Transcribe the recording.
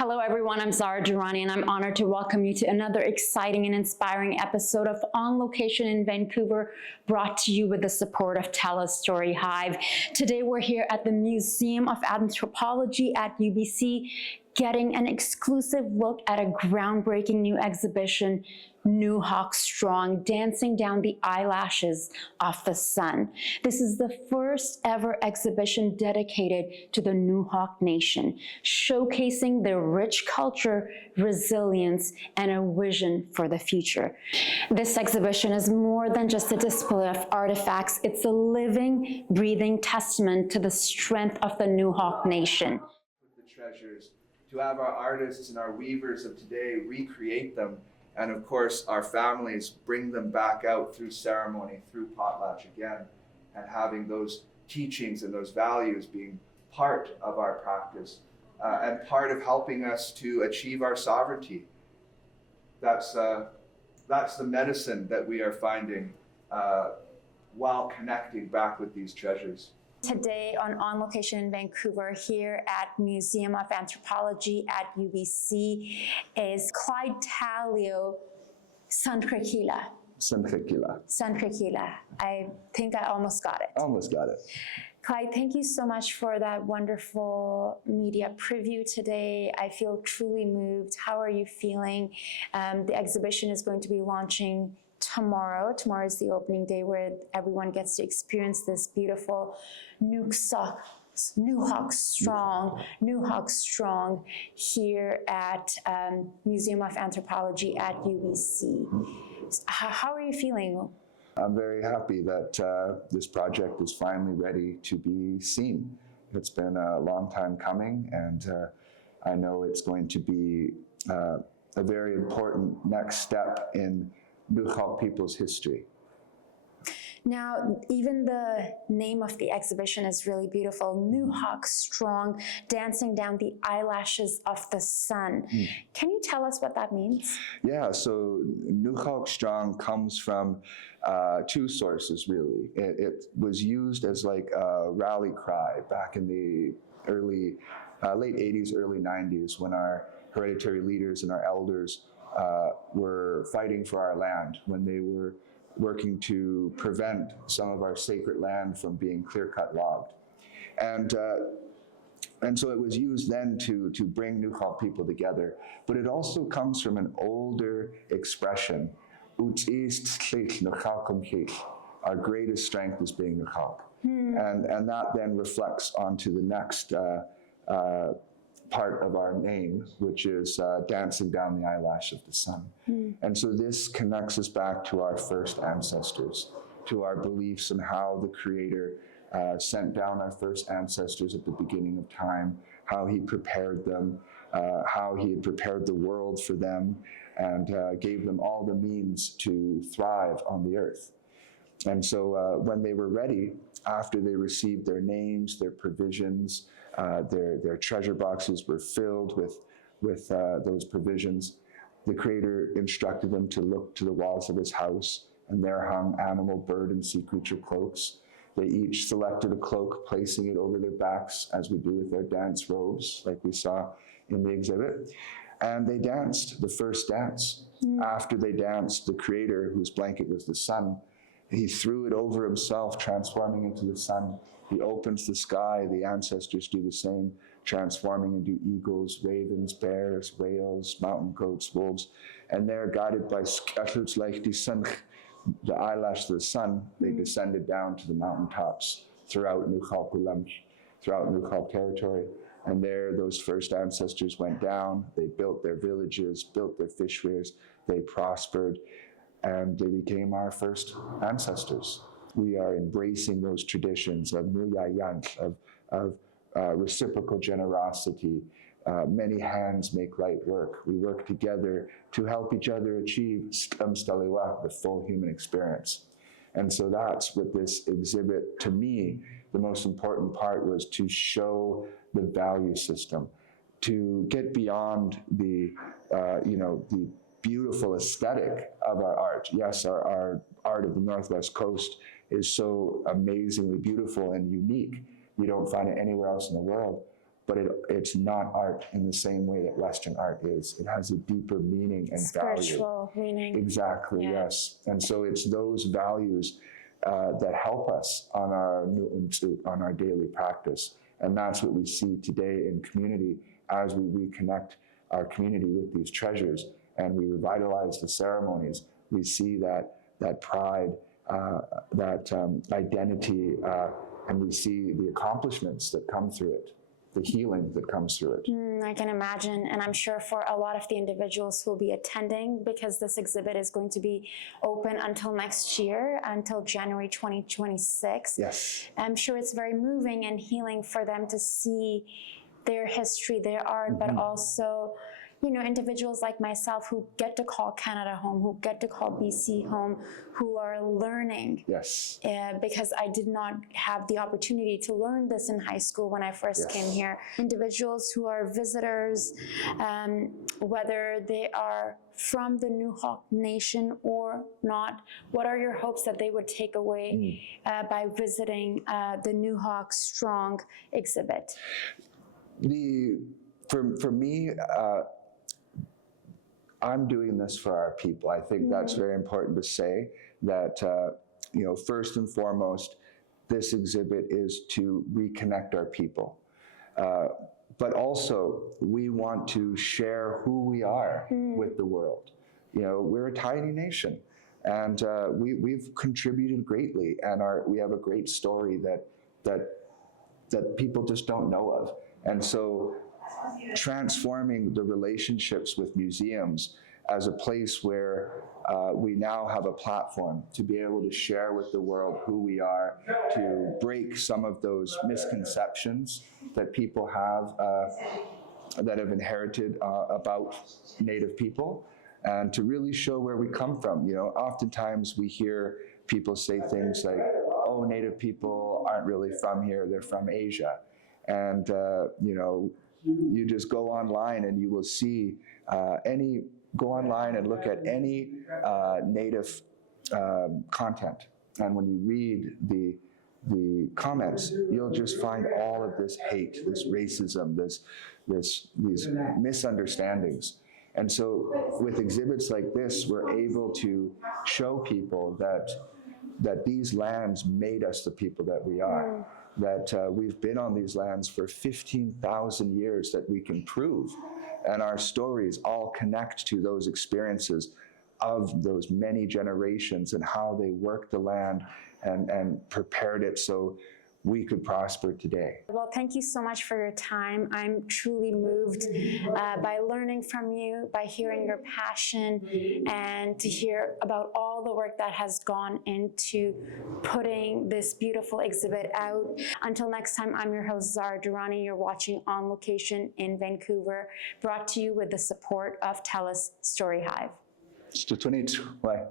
Hello everyone, I'm Zara Durrani and I'm honored to welcome you to another exciting and inspiring episode of On Location in Vancouver, brought to you with the support of Tallio Story Hive. Today we're here at the Museum of Anthropology at UBC, getting an exclusive look at a groundbreaking new exhibition, Nuxalk Strong, Dancing Down the Eyelashes of the Sun. This is the first ever exhibition dedicated to the Nuxalk Nation, showcasing their rich culture, resilience, and a vision for the future. This exhibition is more than just a display of artifacts. It's a living, breathing testament to the strength of the Nuxalk Nation. The treasures, to have our artists and our weavers of today recreate them, and of course our families bring them back out through ceremony, through potlatch again, and having those teachings and those values being part of our practice and part of helping us to achieve our sovereignty. That's the medicine that we are finding while connecting back with these treasures. Today on Location in Vancouver, here at Museum of Anthropology at UBC, is Clyde Tallio, Snxakila. Snxakila. Snxakila. I think I almost got it. Almost got it. Clyde, thank you so much for that wonderful media preview today. I feel truly moved. How are you feeling? The exhibition is going to be launching tomorrow. Tomorrow is the opening day where everyone gets to experience this beautiful Nuxalk Strong here at Museum of Anthropology at UBC. How are you feeling? I'm very happy that this project is finally ready to be seen. It's been a long time coming, and I know it's going to be a very important next step in Nuxalk people's history. Now, even the name of the exhibition is really beautiful. Nuxalk Strong, Dancing Down the Eyelashes of the Sun. Can you tell us what that means? Yeah, so Nuxalk Strong comes from two sources, really. It was used as like a rally cry back in the late 80s, early 90s, when our hereditary leaders and our elders were fighting for our land, when they were working to prevent some of our sacred land from being clear-cut logged. And so it was used then to bring Nuxalk people together. But it also comes from an older expression, our greatest strength is being Nuxalk. And that then reflects onto the next part of our name, which is dancing down the eyelash of the sun. And so this connects us back to our first ancestors, to our beliefs in how the Creator sent down our first ancestors at the beginning of time, how He prepared them, how He had prepared the world for them, and gave them all the means to thrive on the earth. And so when they were ready, after they received their names, their provisions, their treasure boxes were filled with those provisions, the Creator instructed them to look to the walls of His house, and there hung animal, bird, and sea creature cloaks. They each selected a cloak, placing it over their backs, as we do with their dance robes, like we saw in the exhibit. And they danced the first dance. After they danced, the Creator, whose blanket was the sun, He threw it over Himself, transforming into the sun. He opens the sky. The ancestors do the same, transforming into eagles, ravens, bears, whales, mountain goats, wolves. And they're guided by the eyelash of the sun. They descended down to the mountaintops throughout Nuxalk territory. And there, those first ancestors went down. They built their villages, built their fish weirs. They prospered, and they became our first ancestors. We are embracing those traditions of nuyayanch, of reciprocal generosity. Many hands make light work. We work together to help each other achieve the full human experience. And so that's what this exhibit, to me, the most important part was to show the value system, to get beyond the beautiful aesthetic of our art. Yes, our art of the Northwest Coast is so amazingly beautiful and unique. You don't find it anywhere else in the world. but it's not art in the same way that Western art is. It has a deeper meaning and value. Spiritual meaning. Exactly, Yeah. yes. And so it's those values that help us on our daily practice. And that's what we see today in community as we reconnect our community with these treasures and we revitalize the ceremonies. We see that pride, that identity, and we see the accomplishments that come through it, the healing that comes through it. I can imagine, and I'm sure for a lot of the individuals who will be attending, because this exhibit is going to be open until next year, until January 2026. Yes. I'm sure it's very moving and healing for them to see their history, their art, but also, you know, individuals like myself who get to call Canada home, who get to call BC home, who are learning. Yes. Because I did not have the opportunity to learn this in high school when I first came here. Individuals who are visitors, whether they are from the Newhawk Nation or not, what are your hopes that they would take away by visiting the Newhawk Strong exhibit? For me, I'm doing this for our people. I think that's very important to say that, you know, first and foremost, this exhibit is to reconnect our people. But also, we want to share who we are with the world. You know, we're a tiny nation, and we've contributed greatly, and we have a great story that people just don't know of. And so transforming the relationships with museums as a place where we now have a platform to be able to share with the world who we are, to break some of those misconceptions that people have that have inherited about Native people, and to really show where we come from. You know, oftentimes we hear people say things like, oh, Native people aren't really from here, they're from Asia. And, you know, you just go online and you will see go online and look at any Native content. And when you read the comments, you'll just find all of this hate, this racism, these misunderstandings. And so with exhibits like this, we're able to show people that these lands made us the people that we are. That we've been on these lands for 15,000 years that we can prove. And our stories all connect to those experiences of those many generations and how they worked the land and prepared it so we could prosper today. Well, thank you so much for your time. I'm truly moved by learning from you, by hearing your passion, and to hear about all the work that has gone into putting this beautiful exhibit out. Until next time, I'm your host, Zara Durrani. You're watching On Location in Vancouver, brought to you with the support of TELUS Story Hive. Bye.